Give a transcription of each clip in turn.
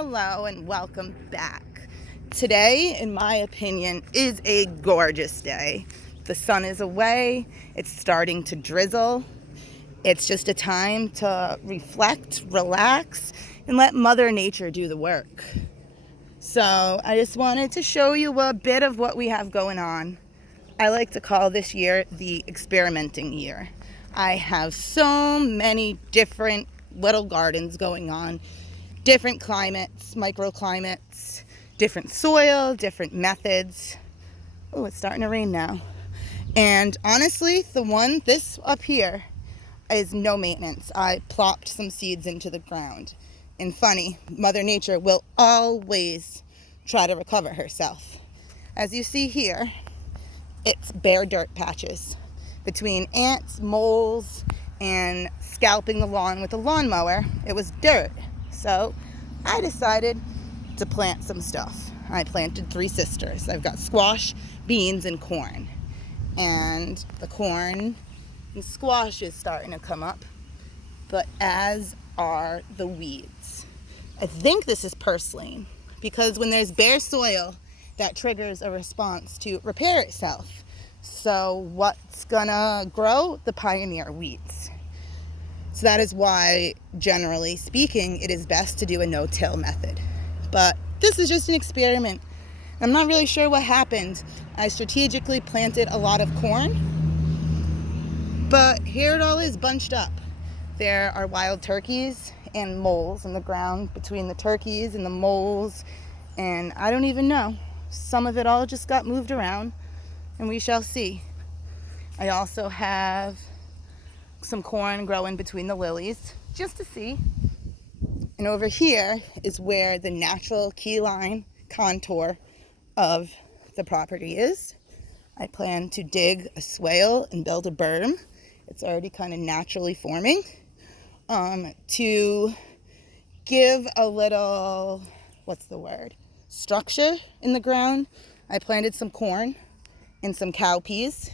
Hello and welcome back. Today, in my opinion, is a gorgeous day. The sun is away, it's starting to drizzle. It's just a time to reflect, relax, and let Mother Nature do the work. So I just wanted to show you a bit of what we have going on. I like to call this year the experimenting year. I have so many different little gardens going on, different climates, microclimates, different soil, different methods. Oh, it's starting to rain now. And honestly, this up here is no maintenance. I plopped some seeds into the ground. And funny, Mother Nature will always try to recover herself. As you see here, it's bare dirt patches between ants, moles, and scalping the lawn with a lawnmower. It was dirt. So I decided to plant some stuff. I planted 3 sisters. I've got squash, beans, and corn. And the corn and squash is starting to come up, but as are the weeds. I think this is purslane because when there's bare soil, that triggers a response to repair itself. So what's gonna grow? The pioneer weeds. So that is why, generally speaking, it is best to do a no-till method. But this is just an experiment. I'm not really sure what happened. I strategically planted a lot of corn, but here it all is bunched up. There are wild turkeys and moles in the ground between the turkeys and the moles, and I don't even know. Some of it all just got moved around, and we shall see. I also have some corn growing between the lilies, just to see. And over here is where the natural key line contour of the property is. I plan to dig a swale and build a berm. It's already kind of naturally forming, to give a little, structure in the ground. I planted some corn and some cowpeas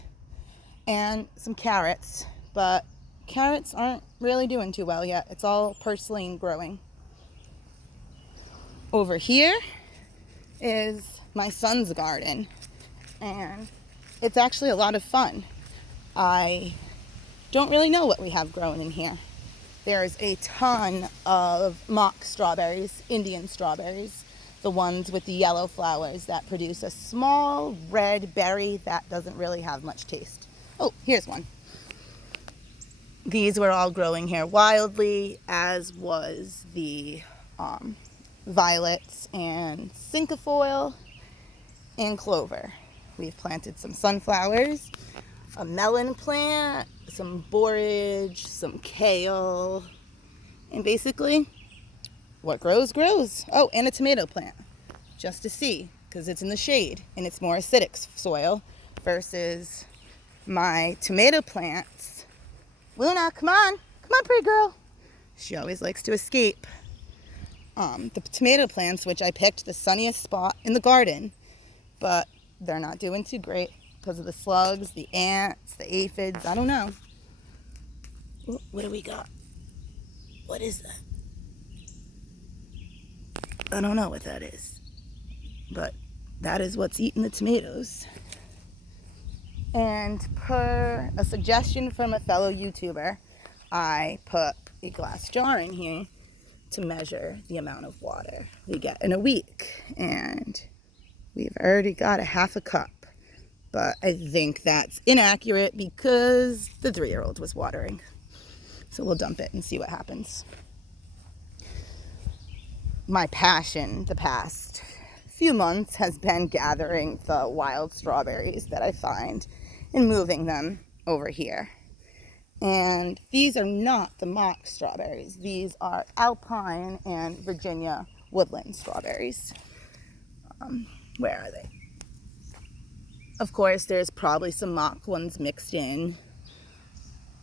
and some carrots, but carrots aren't really doing too well yet. It's all purslane growing. Over here is my son's garden, and it's actually a lot of fun. I don't really know what we have growing in here. There's a ton of mock strawberries, Indian strawberries, the ones with the yellow flowers that produce a small red berry that doesn't really have much taste. Oh, here's one. These were all growing here wildly, as was the violets and cinquefoil and clover. We've planted some sunflowers, a melon plant, some borage, some kale, and basically what grows, grows. Oh, and a tomato plant, just to see, because it's in the shade and it's more acidic soil versus my tomato plants. Luna, come on, pretty girl. She always likes to escape. The tomato plants, which I picked the sunniest spot in the garden, but they're not doing too great because of the slugs, the ants, the aphids. I don't know. What do we got? What is that? I don't know what that is, but that is what's eating the tomatoes. And per a suggestion from a fellow YouTuber, I put a glass jar in here to measure the amount of water we get in a week, and we've already got a half a cup. But I think that's inaccurate because the 3-year-old was watering. So we'll dump it and see what happens. My passion the past few months has been gathering the wild strawberries that I find and moving them over here. And these are not the mock strawberries. These are alpine and Virginia woodland strawberries. Where are they? Of course, there's probably some mock ones mixed in.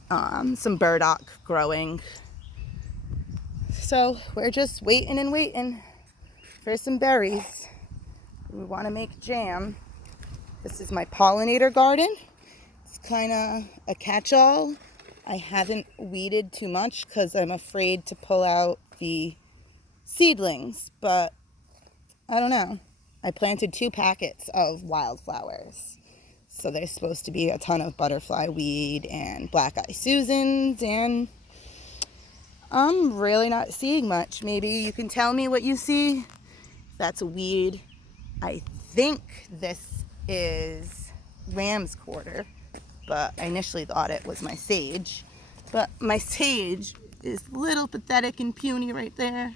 Some burdock growing. So we're just waiting and waiting for some berries. We want to make jam. This is my pollinator garden. It's kind of a catch-all. I haven't weeded too much because I'm afraid to pull out the seedlings, but I don't know. I planted 2 packets of wildflowers. So there's supposed to be a ton of butterfly weed and black eye Susans, and I'm really not seeing much. Maybe you can tell me what you see. That's a weed. I think this is ram's quarter, but I initially thought it was my sage. But my sage is little pathetic and puny right there.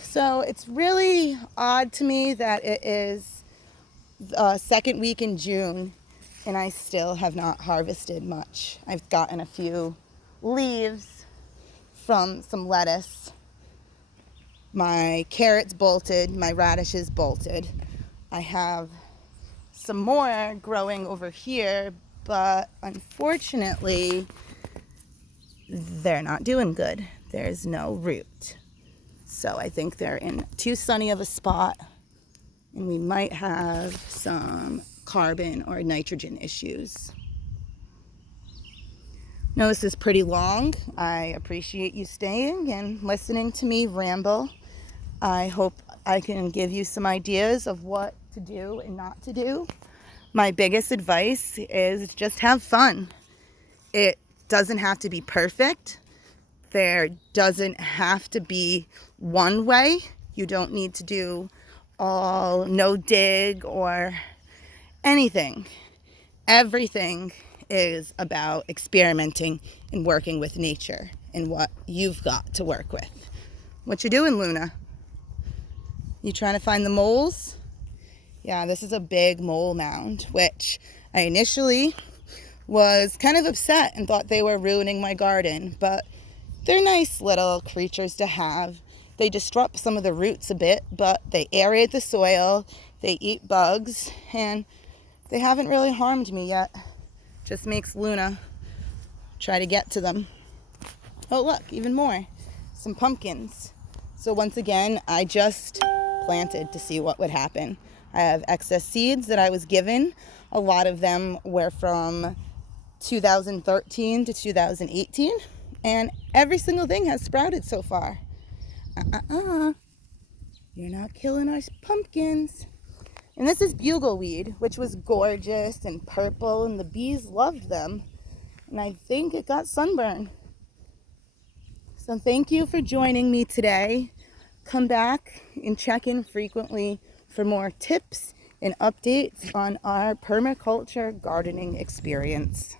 So it's really odd to me that it is the second week in June and I still have not harvested much. I've gotten a few leaves from some lettuce. My carrots bolted, my radishes bolted. I have some more growing over here, but unfortunately, they're not doing good. There's no root. So I think they're in too sunny of a spot, and we might have some carbon or nitrogen issues. No, this is pretty long. I appreciate you staying and listening to me ramble. I hope I can give you some ideas of what to do and not to do. My biggest advice is just have fun. It doesn't have to be perfect. There doesn't have to be one way. You don't need to do all no dig or anything. Everything is about experimenting and working with nature and what you've got to work with. What you doing, Luna? You trying to find the moles? Yeah, this is a big mole mound, which I initially was kind of upset and thought they were ruining my garden, but they're nice little creatures to have. They disrupt some of the roots a bit, but they aerate the soil, they eat bugs, and they haven't really harmed me yet. Just makes Luna try to get to them. Oh, look, even more. Some pumpkins. So once again, I just planted to see what would happen. I have excess seeds that I was given. A lot of them were from 2013 to 2018, and every single thing has sprouted so far. You're not killing our pumpkins. And this is bugleweed, which was gorgeous and purple, and the bees loved them. And I think it got sunburned. So thank you for joining me today. Come back and check in frequently for more tips and updates on our permaculture gardening experience.